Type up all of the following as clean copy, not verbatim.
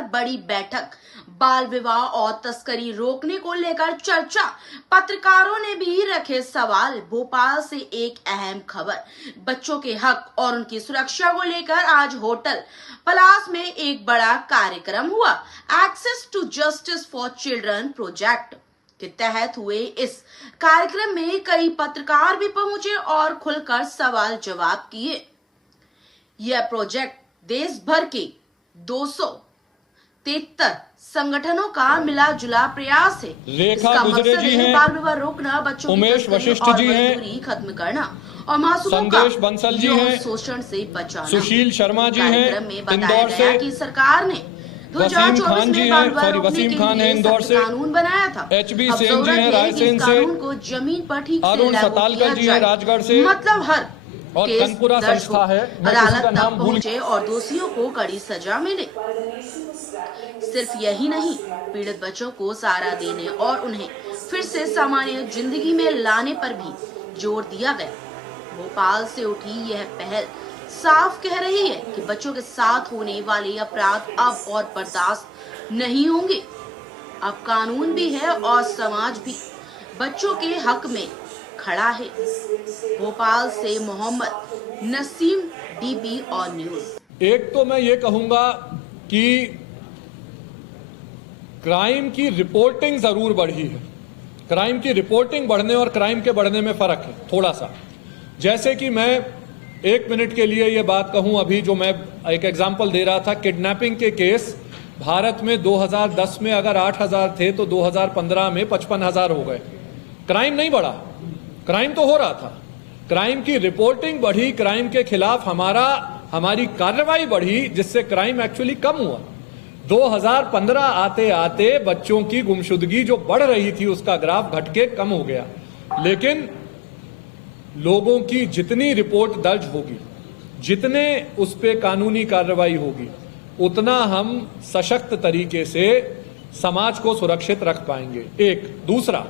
लेकर बड़ी बैठक, बाल विवाह और तस्करी रोकने को लेकर चर्चा, पत्रकारों ने भी रखे सवाल। भोपाल से एक अहम खबर, बच्चों के हक और उनकी सुरक्षा को लेकर आज होटल पलास में एक बड़ा कार्यक्रम हुआ। Access to justice for children project के तहत हुए इस कार्यक्रम में कई पत्रकार भी पहुंचे और खुलकर सवाल जवाब किए। यह प्रोजेक्ट देश भर के 273 संगठनों का मिला जुला प्रयास है। इसका मकसद है बाल विवाह रोकना, बच्चों की तस्करी और मजदूरी खत्म करना और मासूमों का शोषण से बचाना। सुशील शर्मा जी हैं इंदौर से, कि सरकार ने 2024 में बाल विवाह रोकने के लिए कानून बनाया था। HB सेन जी हैं रायसेन से, कानून को जमीन पर ठीक से अरुण सतालकर जी हैं राजगढ़ से, मतलब हर और कनपुरा संस्था है, अदालत तक पहुंचे और दोषियों को कड़ी सजा मिले। सिर्फ यही नहीं, पीड़ित बच्चों को सहारा देने और उन्हें फिर से सामान्य जिंदगी में लाने पर भी जोर दिया गया। भोपाल से उठी यह पहल साफ कह रही है कि बच्चों के साथ होने वाले अपराध अब और बर्दाश्त नहीं होंगे। अब कानून भी है और समाज भी बच्चों के हक में खड़ा है। भोपाल से मोहम्मद नसीम, DB और न्यूज। एक तो मैं ये कहूंगा कि क्राइम की रिपोर्टिंग जरूर बढ़ी है। क्राइम की रिपोर्टिंग बढ़ने और क्राइम के बढ़ने में फर्क है थोड़ा सा। जैसे कि मैं 1 मिनट के लिए ये बात कहूं, अभी जो मैं एक एग्जांपल दे रहा था, किडनैपिंग के केस भारत में 2010 में अगर 8000 थे तो 2015 में 55,000 हो गए। क्राइम नहीं बढ़ा, क्राइम तो हो रहा था। क्राइम की रिपोर्टिंग बढ़ी, क्राइम के खिलाफ हमारी कार्रवाई बढ़ी, जिससे क्राइम एक्चुअली कम हुआ। 2015 आते आते बच्चों की गुमशुदगी जो बढ़ रही थी उसका ग्राफ घट के कम हो गया। लेकिन लोगों की जितनी रिपोर्ट दर्ज होगी, जितने उस पे कानूनी कार्रवाई होगी, उतना हम सशक्त तरीके से समाज को सुरक्षित रख पाएंगे। एक दूसरा,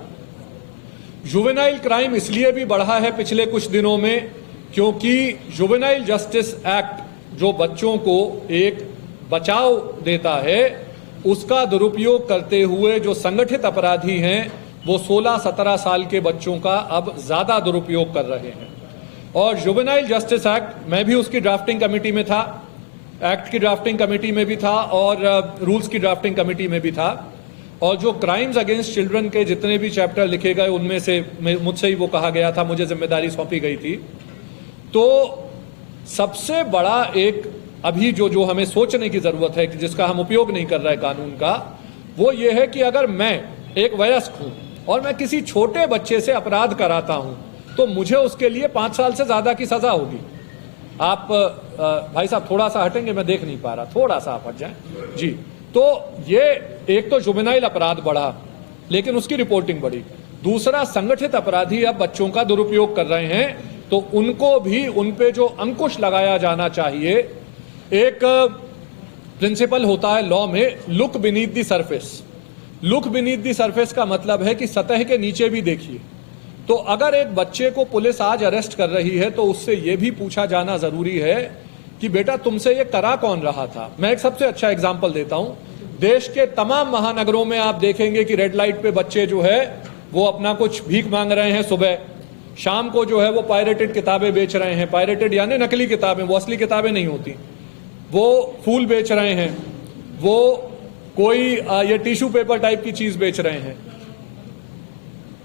जुवेनाइल क्राइम इसलिए भी बढ़ा है पिछले कुछ दिनों में क्योंकि जुवेनाइल जस्टिस एक्ट जो बच्चों को एक बचाव देता है, उसका दुरुपयोग करते हुए जो संगठित अपराधी हैं वो 16-17 साल के बच्चों का अब ज्यादा दुरुपयोग कर रहे हैं। और जुवेनाइल जस्टिस एक्ट, मैं भी उसकी ड्राफ्टिंग कमेटी में था, एक्ट की ड्राफ्टिंग कमेटी में भी था और रूल्स की ड्राफ्टिंग कमेटी में भी था। और जो क्राइम्स अगेंस्ट चिल्ड्रन के जितने भी चैप्टर लिखे गए उनमें से मुझसे ही वो कहा गया था, मुझे जिम्मेदारी सौंपी गई थी। तो सबसे बड़ा एक अभी जो हमें सोचने की जरूरत है कि जिसका हम उपयोग नहीं कर रहे कानून का, वो ये है कि अगर मैं एक वयस्क हूं और मैं किसी छोटे बच्चे से अपराध कराता हूं तो मुझे उसके लिए 5 साल से ज्यादा की सजा होगी। आप भाई साहब थोड़ा सा हटेंगे, मैं देख नहीं पा रहा, थोड़ा सा आप हट जाएं जी। तो ये एक तो जुवेनाइल अपराध बढ़ा लेकिन उसकी रिपोर्टिंग बढ़ी। दूसरा, संगठित अपराधी अब बच्चों का दुरुपयोग कर रहे हैं तो उनको भी, उन पे जो अंकुश लगाया जाना चाहिए। एक प्रिंसिपल होता है लॉ में, look beneath the surface. Look beneath the surface का मतलब है कि सतह के नीचे भी देखिए। तो अगर एक बच्चे को पुलिस आज अरेस्ट कर रही है तो उससे यह भी पूछा जाना जरूरी है कि बेटा तुमसे ये करा कौन रहा था। मैं एक सबसे अच्छा एग्जांपल देता हूं। देश के तमाम महानगरों में आप देखेंगे कि रेड लाइट पे बच्चे जो है वो अपना कुछ भीख मांग रहे हैं सुबह, शाम को जो है वो पायरेटेड किताबें बेच रहे हैं। पायरेटेड यानी नकली किताबें, वो असली किताबें नहीं होती। वो फूल बेच रहे हैं, वो कोई ये टिश्यू पेपर टाइप की चीज बेच रहे हैं।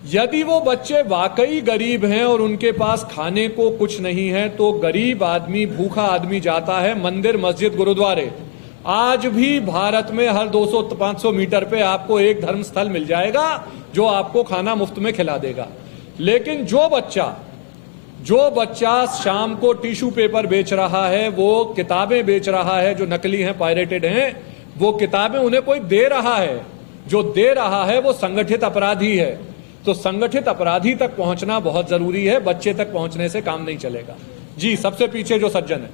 यदि वो बच्चे वाकई गरीब हैं और उनके पास खाने को कुछ नहीं है तो गरीब आदमी, भूखा आदमी जाता है मंदिर, मस्जिद, गुरुद्वारे। आज भी भारत में हर 200-500 मीटर पे आपको एक धर्म स्थल मिल जाएगा जो आपको खाना मुफ्त में खिला देगा। लेकिन जो बच्चा शाम को टिश्यू पेपर बेच रहा है, वो किताबें बेच रहा है जो नकली हैं, पायरेटेड हैं, वो किताबें उन्हें कोई दे रहा है, जो दे रहा है वो संगठित अपराधी है। तो संगठित अपराधी तक पहुंचना बहुत जरूरी है, बच्चे तक पहुंचने से काम नहीं चलेगा। जी, सबसे पीछे जो सज्जन है,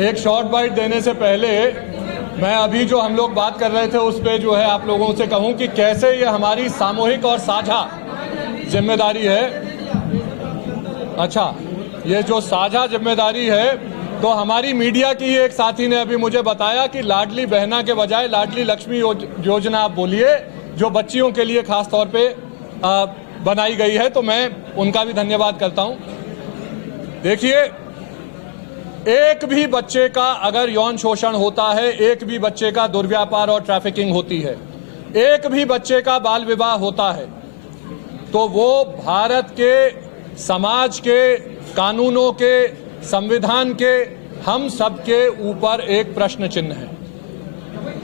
एक शॉर्ट बाइट देने से पहले मैं अभी जो हम लोग बात कर रहे थे उस पे जो है आप लोगों से कहूं कि कैसे ये हमारी सामूहिक और साझा जिम्मेदारी है। अच्छा, ये जो साझा जिम्मेदारी है तो हमारी मीडिया की एक साथी ने अभी मुझे बताया कि लाडली बहना के बजाय लाडली लक्ष्मी योजना आप बोलिए, जो बच्चियों के लिए खास तौर पे बनाई गई है, तो मैं उनका भी धन्यवाद करता हूं। देखिए, एक भी बच्चे का अगर यौन शोषण होता है, एक भी बच्चे का दुर्व्यापार और ट्रैफिकिंग होती है, एक भी बच्चे का बाल विवाह होता है, तो वो भारत के समाज के कानूनों के संविधान के हम सबके ऊपर एक प्रश्न चिन्ह है।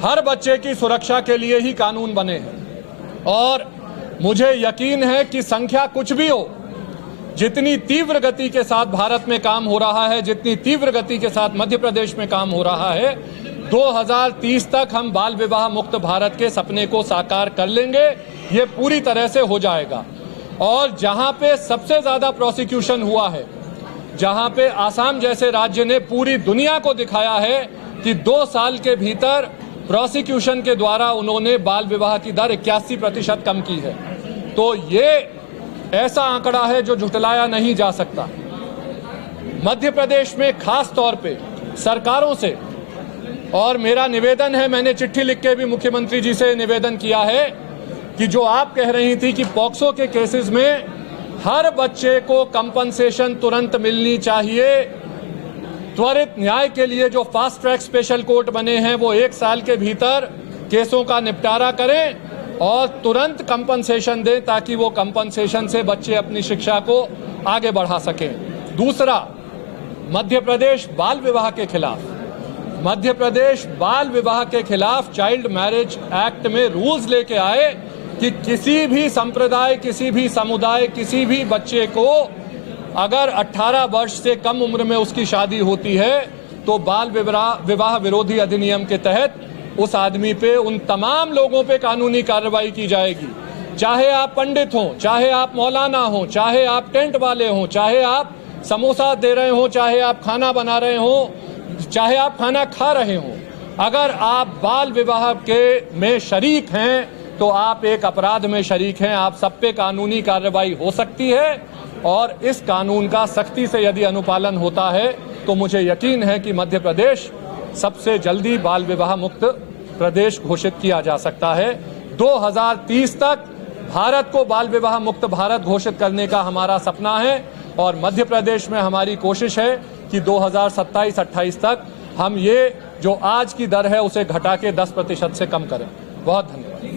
हर बच्चे की सुरक्षा के लिए ही कानून बने हैं और मुझे यकीन है कि संख्या कुछ भी हो, जितनी तीव्र गति के साथ भारत में काम हो रहा है, जितनी तीव्र गति के साथ मध्य प्रदेश में काम हो रहा है, 2030 तक हम बाल विवाह मुक्त भारत के सपने को साकार कर लेंगे। ये पूरी तरह से हो जाएगा। और जहां पे सबसे ज्यादा प्रोसिक्यूशन हुआ है, जहां पे आसाम जैसे राज्य ने पूरी दुनिया को दिखाया है कि 2 साल के भीतर प्रोसिक्यूशन के द्वारा उन्होंने बाल विवाह की दर 81% कम की है, तो ये ऐसा आंकड़ा है जो झुटलाया नहीं जा सकता। मध्य प्रदेश में खास तौर पे सरकारों से, और मेरा निवेदन है, मैंने चिट्ठी लिख के भी मुख्यमंत्री जी से निवेदन किया है कि जो आप कह रही थी कि पॉक्सो के केसेस में हर बच्चे को कंपनसेशन तुरंत मिलनी चाहिए, त्वरित न्याय के लिए जो फास्ट ट्रैक स्पेशल कोर्ट बने हैं वो 1 साल के भीतर केसों का निपटारा करें और तुरंत कंपनसेशन दें, ताकि वो कंपनसेशन से बच्चे अपनी शिक्षा को आगे बढ़ा सकें। दूसरा, मध्य प्रदेश बाल विवाह के खिलाफ, मध्य प्रदेश बाल विवाह के खिलाफ चाइल्ड मैरिज एक्ट में रूल्स लेके आए कि किसी भी संप्रदाय, किसी भी समुदाय, किसी भी बच्चे को अगर 18 वर्ष से कम उम्र में उसकी शादी होती है तो बाल विवाह विरोधी अधिनियम के तहत उस आदमी पे, उन तमाम लोगों पे कानूनी कार्रवाई की जाएगी। चाहे आप पंडित हों, चाहे आप मौलाना हों, चाहे आप टेंट वाले हों, चाहे आप समोसा दे रहे हों, चाहे आप खाना बना रहे हों, चाहे आप खाना खा रहे हों, अगर आप बाल विवाह के में शरीक हैं तो आप एक अपराध में शरीक हैं। आप सब पे कानूनी कार्रवाई हो सकती है और इस कानून का सख्ती से यदि अनुपालन होता है तो मुझे यकीन है कि मध्य प्रदेश सबसे जल्दी बाल विवाह मुक्त प्रदेश घोषित किया जा सकता है। 2030 तक भारत को बाल विवाह मुक्त भारत घोषित करने का हमारा सपना है और मध्य प्रदेश में हमारी कोशिश है कि 2027-28 तक हम ये जो आज की दर है उसे घटा के 10% से कम करें। बहुत धन्यवाद।